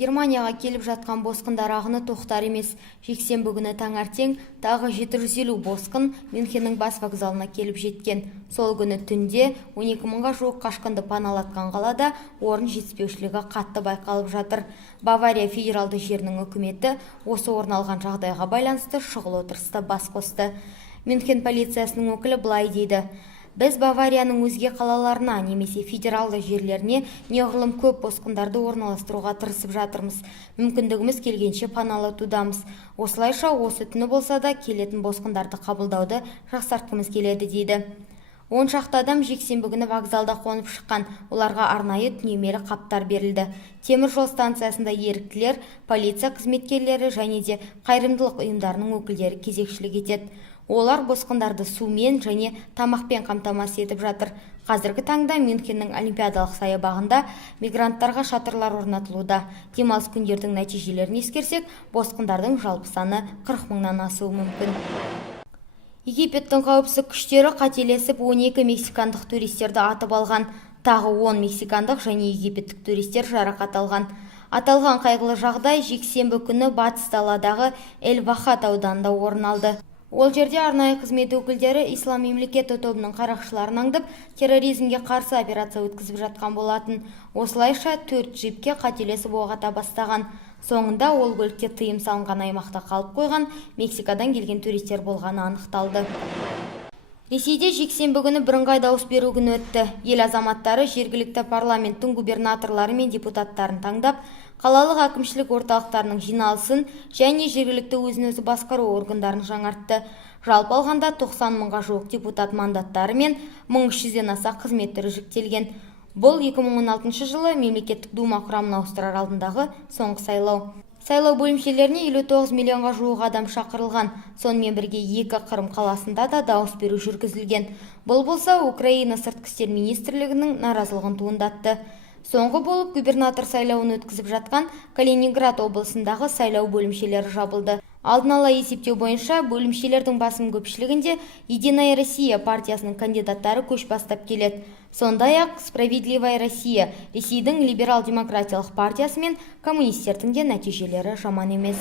Германияға келіп жатқан босқындар ағыны тоқтар емес. Жексенбі күні таңертең тағы 750 босқын Мюнхеннің бас вокзалына келіп жеткен. Сол күні түнде 12 мыңға жуық қашқынды паналатқан қалада орын жетіспеушілігі қатты байқалып жатыр. Бавария федералды жерінің үкіметі осы орын алған жағдайға байланысты шұғыл отырысты бас қосты. Мюнхен полициясының өкілі былай дейді: біз Баварияның өзге қалаларына немесе федералды жерлеріне неғұрлым көп босқындарды орналастыруға тырысып жатырмыз. Мүмкіндігіміз келгенше паналатудамыз. Осылайша осы түні болса да келетін босқындарды қабылдауды жақсартқымыз келеді дейді. 10 шақты адам жексенбі күні вокзалда қонып шыққан. Оларға арнайы түнемелі қаптар берілді. Темір жол станциясында еріктілер, полиция қызметкерлері және де қайырымдылық ұйымдарының өкілдері кезекшілік етеді. Олар босқындарды сумен және тамақпен қамтамасыз етіп жатыр. Қазіргі таңда Мюнхеннің Олимпиадалық саябағында мигранттарға шатырлар орнатылуда. Демалыс күндердің нәтижелерін ескерсек, босқындардың жалпы саны 40 мыңнан асуы мүмкін. Египеттің қауіпсіздік күштері қателесіп 12 мексикандық туристерді атып алған. Тағы 10 мексикандық және египеттік туристер жарақат алған. Аталған қайғылы жағдай жексенбі күні батыс даладағы Эль-Вахат ауданында орын алды. Ол жерде арнайы қызмет өкілдері Ислам мемлекеті тобының қарақшыларын аңдып, терроризмге қарсы операция өткізіп жатқан болатын. Осылайша 4 джипке қателесіп оқ ата бастаған. Соңында ол көлікте тыйым салынған аймақта қалып қойған Мексикадан келген туристер болғаны анықталды. Ресейде жексенбі күні бірыңғай дауыс беру күні өтті. Ел азаматтары жергілікті парламенттің губернаторлары мен депутаттарын таңдап, қалалық әкімшілік орталықтарының жиналысын және жергілікті өзін-өзі басқару органдарын жаңартты. Жалпы алғанда 90 мыңға жуық депутат мандаттары мен 1300-ден аса қызметтері жүктелген. Бұл 2016 жылы мемлекеттік дума құрамына ауыстырар алдындағы соңғы сайлау. Сайлау бөлімшелеріне 59 миллионға жуық адам шақырылған. Сонымен бірге Қырым қаласында да дауыс беру жүргізілген. Бұл болса Украина сыртқы істер министрлігінің наразылығын туындатты. Соңғы болып губернатор сайлауын өткізіп жатқан Калининград облысындағы сайлау бөлімшелері жабылды. Алдын ала есептеу бойынша бөлімшелердің басым көпшілігінде Единая Россия партиясының кандидаттары көш бастап келеді. Сондай-ақ Справедливая Россия, Ресейдің либерал-демократиялық партиясы мен коммунистердің де нәтижелері жаман емес.